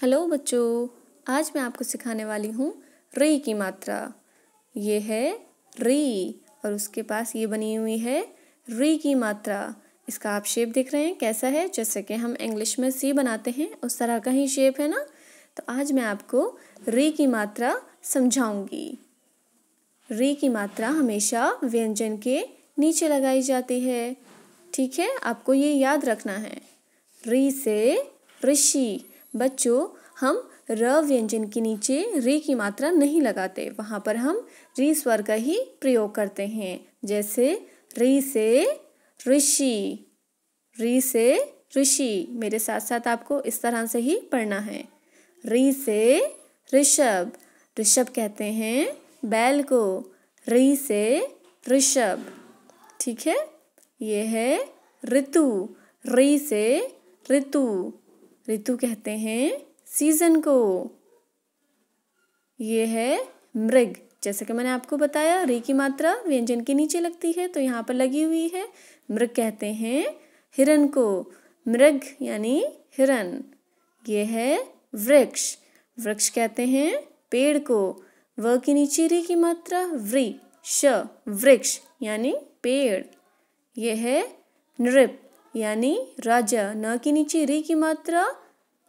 Hello बच्चों, आज मैं आपको सिखाने वाली हूँ री की मात्रा। ये है री और उसके पास ये बनी हुई है री की मात्रा। इसका आप शेप देख रहे हैं कैसा है, जैसे कि हम इंग्लिश में सी बनाते हैं उस तरह का ही शेप है ना। तो आज मैं आपको री की मात्रा समझाऊंगी। री की मात्रा हमेशा व्यंजन के नीचे लगाई जाती है, ठीक है। आपको ये याद रखना है। री से ऋषि। बच्चों, हम र व्यंजन के नीचे री की मात्रा नहीं लगाते, वहाँ पर हम री स्वर का ही प्रयोग करते हैं। जैसे री से ऋषि, री से ऋषि। मेरे साथ साथ आपको इस तरह से ही पढ़ना है। री से ऋषभ, ऋषभ कहते हैं बैल को। री से ऋषभ, ठीक है। ये है ऋतु, री से ऋतु, ऋतु कहते हैं सीजन को। ये है मृग, जैसे कि मैंने आपको बताया री की मात्रा व्यंजन के नीचे लगती है तो यहाँ पर लगी हुई है। मृग कहते हैं हिरण को, मृग यानी हिरण। ये है वृक्ष, वृक्ष कहते हैं पेड़ को। व के नीचे री की मात्रा वृक्ष, वृक्ष यानी पेड़। ये है नृप यानी राजा। न के नीचे री की मात्रा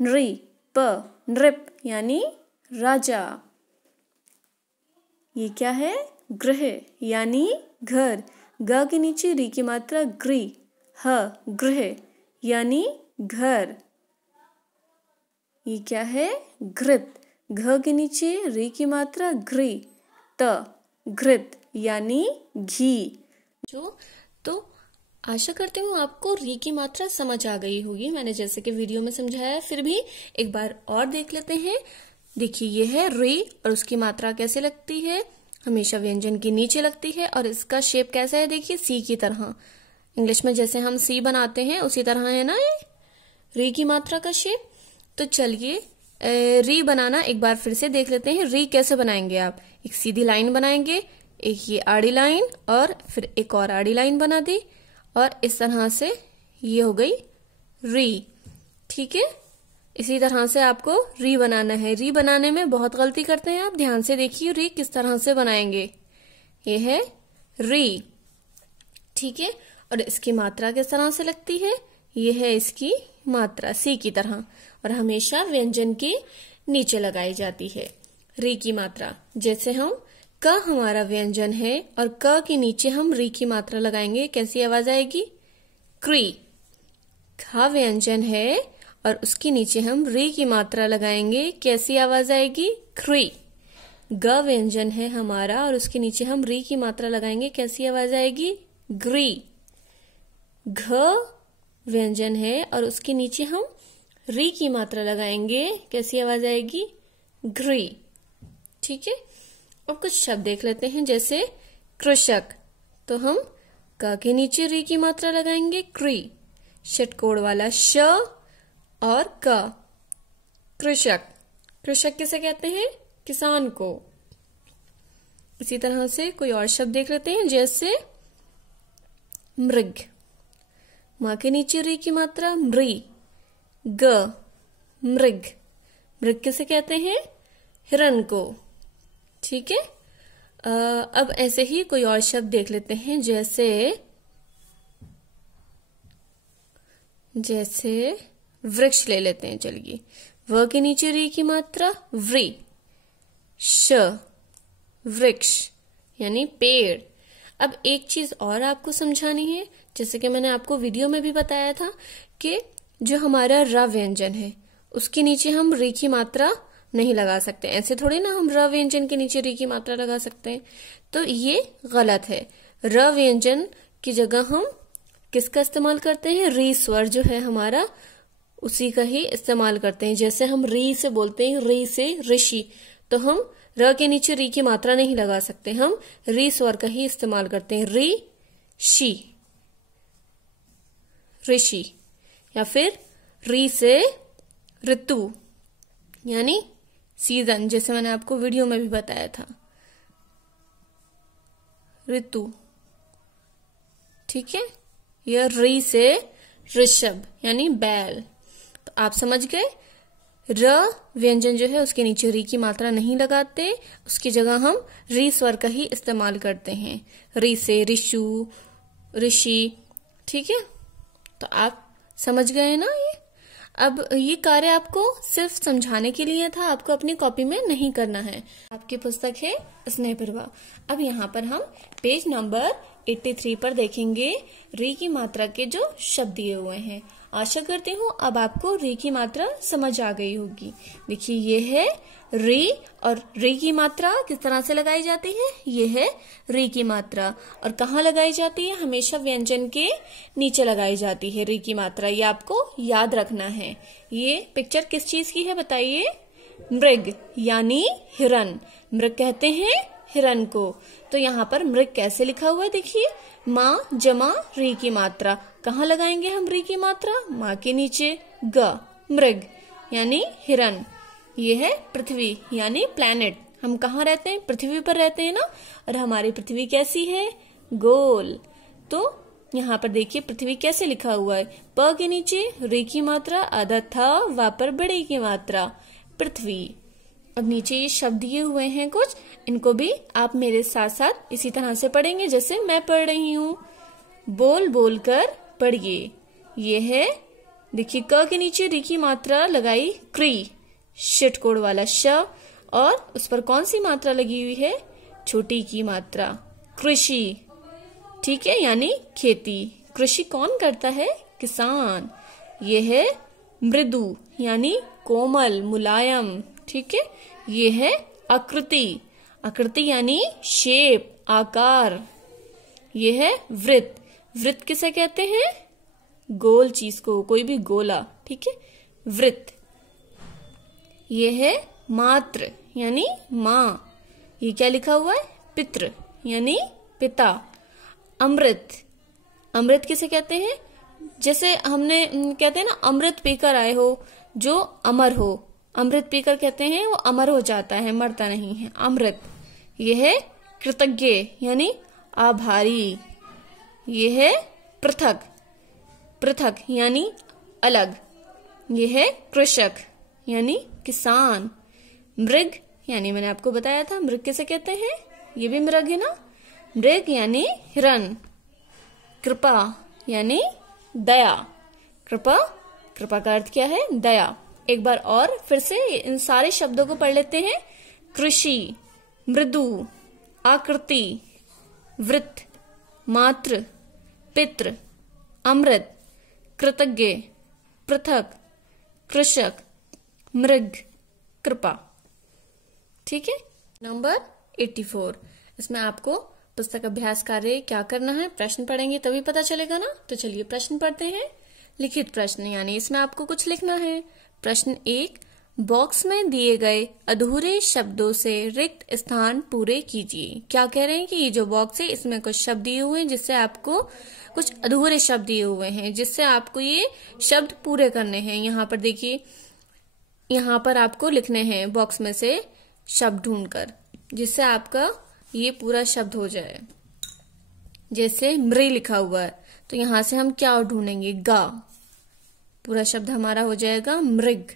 नृप, नृप यानी राजा। ये क्या है? गृह यानी घर। ग के नीचे री की मात्रा गृह, गृह यानी घर। ये क्या है? घृत। घ के नीचे री की मात्रा घृ, घृत यानी घी। तो आशा करती हूँ आपको री की मात्रा समझ आ गई होगी। मैंने जैसे कि वीडियो में समझाया, फिर भी एक बार और देख लेते हैं। देखिए, ये है री और उसकी मात्रा कैसे लगती है, हमेशा व्यंजन के नीचे लगती है। और इसका शेप कैसा है, देखिए सी की तरह। इंग्लिश में जैसे हम सी बनाते हैं उसी तरह है ना ये री की मात्रा का शेप। तो चलिए री बनाना एक बार फिर से देख लेते हैं। री कैसे बनाएंगे आप? एक सीधी लाइन बनाएंगे, एक ये आड़ी लाइन और फिर एक और आड़ी लाइन बना दी और इस तरह से ये हो गई री, ठीक है। इसी तरह से आपको री बनाना है। री बनाने में बहुत गलती करते हैं आप, ध्यान से देखिए री किस तरह से बनाएंगे। ये है री, ठीक है। और इसकी मात्रा किस तरह से लगती है? ये है इसकी मात्रा सी की तरह और हमेशा व्यंजन के नीचे लगाई जाती है री की मात्रा। जैसे हम क हमारा व्यंजन है और क के नीचे हम री की मात्रा लगाएंगे, कैसी आवाज आएगी? क्री। ख व्यंजन है और उसके नीचे हम री की मात्रा लगाएंगे, कैसी आवाज आएगी? क्री। ग व्यंजन है हमारा और उसके नीचे हम री की मात्रा लगाएंगे, कैसी आवाज आएगी? ग्री। घ व्यंजन है और उसके नीचे हम री की मात्रा लगाएंगे, कैसी आवाज आएगी? घ्री, ठीक है। अब कुछ शब्द देख लेते हैं, जैसे कृषक। तो हम क के नीचे री की मात्रा लगाएंगे, क्री। षटकोण वाला श और क, कृषक। कृषक किसे कहते हैं? किसान को। इसी तरह से कोई और शब्द देख लेते हैं, जैसे मृग। मां के नीचे री की मात्रा मृ, ग, मृग। मृग किसे कहते हैं? हिरण को, ठीक है। अब ऐसे ही कोई और शब्द देख लेते हैं, जैसे वृक्ष ले लेते हैं। चलिए, व के नीचे री की मात्रा व्री, श, वृक्ष यानी पेड़। अब एक चीज और आपको समझानी है, जैसे कि मैंने आपको वीडियो में भी बताया था कि जो हमारा र व्यंजन है उसके नीचे हम री की मात्रा नहीं लगा सकते। ऐसे थोड़ी ना हम र व्यंजन के नीचे री की मात्रा लगा सकते हैं, तो ये गलत है। र व्यंजन की जगह हम किसका इस्तेमाल करते हैं? री स्वर जो है हमारा उसी का ही इस्तेमाल करते हैं। जैसे हम री से बोलते हैं री से ऋषि, तो हम र के नीचे री की मात्रा नहीं लगा सकते, हम री स्वर का ही इस्तेमाल करते हैं। री शी, ऋषि। या फिर री से ऋतु यानी सीजन, जैसे मैंने आपको वीडियो में भी बताया था, ऋतु, ठीक है। यह री से ऋषभ यानी बैल। तो आप समझ गए र व्यंजन जो है उसके नीचे री की मात्रा नहीं लगाते, उसकी जगह हम री स्वर का ही इस्तेमाल करते हैं। री से ऋषु, ऋषि। ठीक है, तो आप समझ गए ना ये। अब ये कार्य आपको सिर्फ समझाने के लिए था, आपको अपनी कॉपी में नहीं करना है। आपकी पुस्तक है स्नेह प्रभा। अब यहाँ पर हम पेज नंबर 83 पर देखेंगे री की मात्रा के जो शब्द दिए हुए हैं। आशा करती हूँ अब आपको री की मात्रा समझ आ गई होगी। देखिए ये है री, और री की मात्रा किस तरह से लगाई जाती है, ये है री की मात्रा। और कहाँ लगाई जाती है, हमेशा व्यंजन के नीचे लगाई जाती है री की मात्रा, ये आपको याद रखना है। ये पिक्चर किस चीज की है बताइए, मृग यानी हिरन। मृग कहते हैं हिरन को। तो यहाँ पर मृग कैसे लिखा हुआ है, देखिए माँ जमा री की मात्रा। कहाँ लगाएंगे हम री की मात्रा, माँ के नीचे, ग, मृग यानी हिरन। ये है पृथ्वी यानी प्लैनेट। हम कहाँ रहते हैं, पृथ्वी पर रहते हैं ना, और हमारी पृथ्वी कैसी है, गोल। तो यहाँ पर देखिए पृथ्वी कैसे लिखा हुआ है, प के नीचे री की मात्रा, आधा था, वा पर बड़ी की मात्रा, पृथ्वी। अब नीचे ये शब्द दिए हुए हैं कुछ, इनको भी आप मेरे साथ साथ इसी तरह से पढ़ेंगे जैसे मैं पढ़ रही हूँ। बोल बोल कर पढ़िए। ये है देखिए क के नीचे री की मात्रा लगाई, क्री, षटकोण वाला श, और उस पर कौन सी मात्रा लगी हुई है, छोटी की मात्रा, कृषि। ठीक है, यानी खेती। कृषि कौन करता है, किसान। ये है मृदु यानी कोमल, मुलायम। ठीक है, ये है आकृति। आकृति यानी शेप, आकार। ये है वृत्त। वृत्त किसे कहते हैं, गोल चीज को, कोई भी गोला। ठीक है, वृत्त। ये है मात्र यानी माँ। ये क्या लिखा हुआ है, पितृ यानी पिता। अमृत, अमृत किसे कहते हैं, जैसे हमने कहते हैं ना अमृत पीकर आए हो, जो अमर हो, अमृत पीकर कहते हैं वो अमर हो जाता है, मरता नहीं है, अमृत। ये है कृतज्ञ यानी आभारी। ये है पृथक, पृथक यानी अलग। ये है कृषक यानी किसान। मृग यानी मैंने आपको बताया था मृग किसे कहते हैं, ये भी मृग है ना, मृग यानी हिरन। कृपा यानी दया। कृपा, कृपा का अर्थ क्या है, दया। एक बार और फिर से इन सारे शब्दों को पढ़ लेते हैं। कृषि, मृदु, आकृति, वृत्त, मातृ, पितृ, अमृत, कृतज्ञ, पृथक, कृषक, मृग, कृपा। ठीक है, नंबर 84। इसमें आपको पुस्तक अभ्यास कार्य क्या करना है, प्रश्न पढ़ेंगे तभी पता चलेगा ना। तो चलिए प्रश्न पढ़ते हैं। लिखित प्रश्न यानी इसमें आपको कुछ लिखना है। प्रश्न 1, बॉक्स में दिए गए अधूरे शब्दों से रिक्त स्थान पूरे कीजिए। क्या कह रहे हैं कि ये जो बॉक्स है इसमें कुछ शब्द दिए हुए हैं जिससे आपको कुछ अधूरे शब्द दिए हुए हैं जिससे आपको ये शब्द पूरे करने हैं। यहाँ पर देखिए, यहाँ पर आपको लिखने हैं बॉक्स में से शब्द ढूंढकर, जिससे आपका ये पूरा शब्द हो जाए। जैसे मृ लिखा हुआ है तो यहाँ से हम क्या ढूंढेंगे, गा। पूरा शब्द हमारा हो जाएगा मृग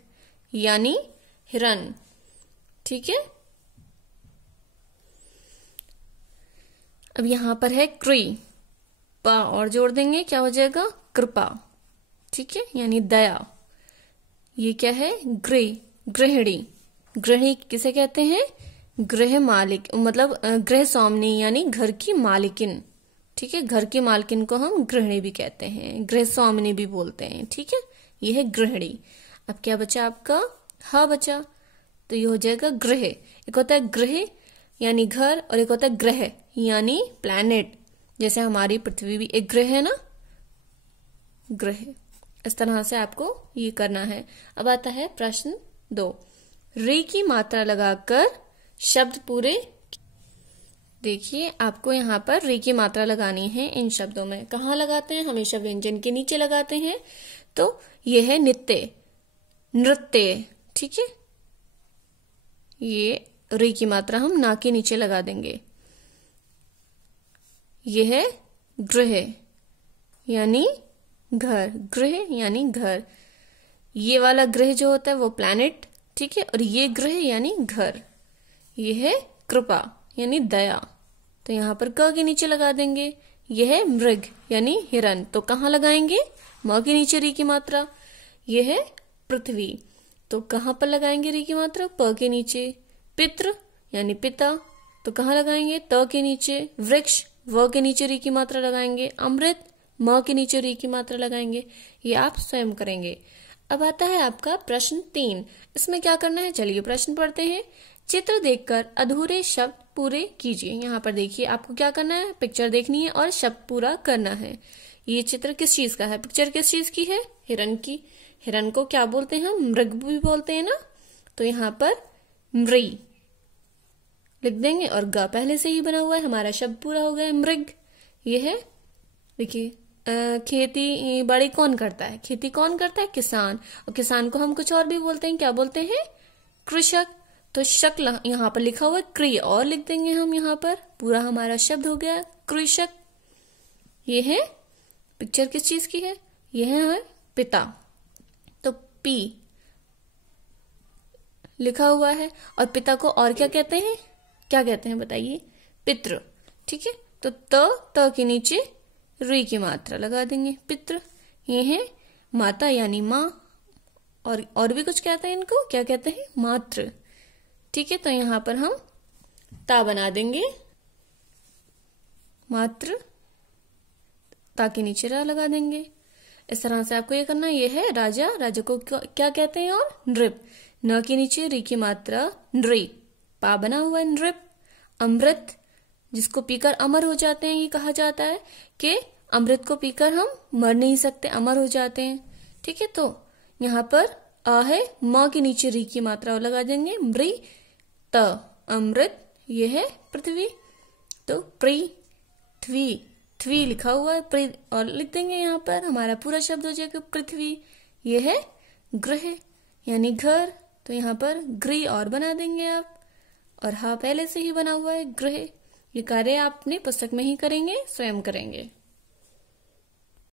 यानी हिरन। ठीक है, अब यहाँ पर है क्री, पा और जोड़ देंगे, क्या हो जाएगा, कृपा। ठीक है, यानी दया। ये क्या है, गृह, गृहिणी। गृहिणी किसे कहते हैं, गृह मालिक, मतलब गृह स्वामिनी यानी घर की मालिकिन। ठीक है, घर की मालकिन को हम गृहिणी भी कहते हैं, गृह स्वामिनी भी बोलते हैं। ठीक है, ये है गृहिणी। अब क्या बचा आपका, हा बचा, तो ये हो जाएगा गृह। एक होता है गृह यानी घर, और एक होता है ग्रह यानी प्लैनेट। जैसे हमारी पृथ्वी भी एक ग्रह है ना, ग्रह। इस तरह से आपको ये करना है। अब आता है प्रश्न 2, री की मात्रा लगाकर शब्द पूरे। देखिए आपको यहाँ पर री की मात्रा लगानी है इन शब्दों में। कहाँ लगाते हैं, हमेशा व्यंजन के नीचे लगाते हैं। तो ये है नित्य, नृत्य। ठीक है, ये री की मात्रा हम ना के नीचे लगा देंगे। ये है गृह यानी घर, गृह यानी घर। ये वाला ग्रह जो होता है वो प्लैनेट, ठीक है, और ये ग्रह यानी घर। ये है कृपा यानी दया, तो यहाँ पर क के नीचे लगा देंगे। यह है मृग यानी हिरण, तो कहाँ लगाएंगे? म के नीचे री की मात्रा। यह है पृथ्वी, तो कहाँ पर लगाएंगे री की मात्रा? प के नीचे। पितृ यानी पिता, तो कहाँ लगाएंगे? त के नीचे। वृक्ष व के नीचे री की मात्रा लगाएंगे। अमृत म के नीचे री की मात्रा लगाएंगे। ये आप स्वयं करेंगे। अब आता है आपका प्रश्न 3। इसमें क्या करना है, चलिए प्रश्न पढ़ते हैं। चित्र देखकर अधूरे शब्द पूरे कीजिए। यहाँ पर देखिए आपको क्या करना है, पिक्चर देखनी है और शब्द पूरा करना है। ये चित्र किस चीज का है? पिक्चर किस चीज की है? हिरण की। हिरण को क्या बोलते हैं हम? मृग भी बोलते हैं ना, तो यहाँ पर मृ लिख देंगे और ग पहले से ही बना हुआ है, हमारा शब्द पूरा हो गया। मृग। ये है, देखिए खेती बाड़ी कौन करता है? खेती कौन करता है? किसान। और किसान को हम कुछ और भी बोलते हैं, क्या बोलते हैं? कृषक। तो शक यहाँ पर लिखा हुआ है क्री, और लिख देंगे हम यहाँ पर, पूरा हमारा शब्द हो गया कृषक। ये है पिक्चर किस चीज की है? यह है पिता, तो पी लिखा हुआ है। और पिता को और क्या कहते हैं? क्या कहते हैं बताइए? पितृ। ठीक है, तो त के नीचे री की मात्रा लगा देंगे, पितृ। ये है माता यानी माँ, और भी कुछ कहते हैं इनको, क्या कहते हैं? मातृ। ठीक है, तो यहां पर हम ता बना देंगे, मातृ, ता के नीचे रा लगा देंगे। इस तरह से आपको ये करना। ये है राजा, राजा को क्या कहते हैं? और नृप, न के नीचे री की मात्रा नृ, पा बना हुआ है नृप। अमृत, जिसको पीकर अमर हो जाते हैं, ये कहा जाता है कि अमृत को पीकर हम मर नहीं सकते, अमर हो जाते हैं। ठीक है, तो यहाँ पर अ है, म के नीचे री की मात्रा लगा देंगे, मृ त, अमृत। ये है पृथ्वी, तो पृथ्वी, थ्वी लिखा हुआ है, और लिख देंगे यहाँ पर, हमारा पूरा शब्द हो जाएगा पृथ्वी। ये है ग्रह यानी घर, तो यहाँ पर गृह और बना देंगे आप, और हाँ पहले से ही बना हुआ है ग्रह। ये कार्य आप अपनी पुस्तक में ही करेंगे, स्वयं करेंगे।